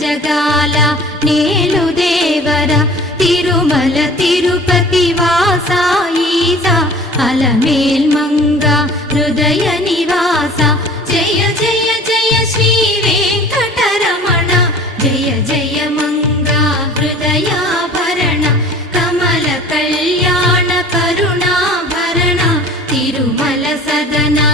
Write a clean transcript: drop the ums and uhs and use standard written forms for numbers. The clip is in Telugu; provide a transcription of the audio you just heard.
జగాల నేలు దేవర తిరుమల తిరుపతి వాసా ఈసా అలమేల్ మంగ హృదయ నివాస జయ జయ జయ శ్రీ వెంకటరమణ జయ జయ మంగ హృదయాభరణ కమల కళ్యాణ కరుణాభరణ తిరుమల సదనా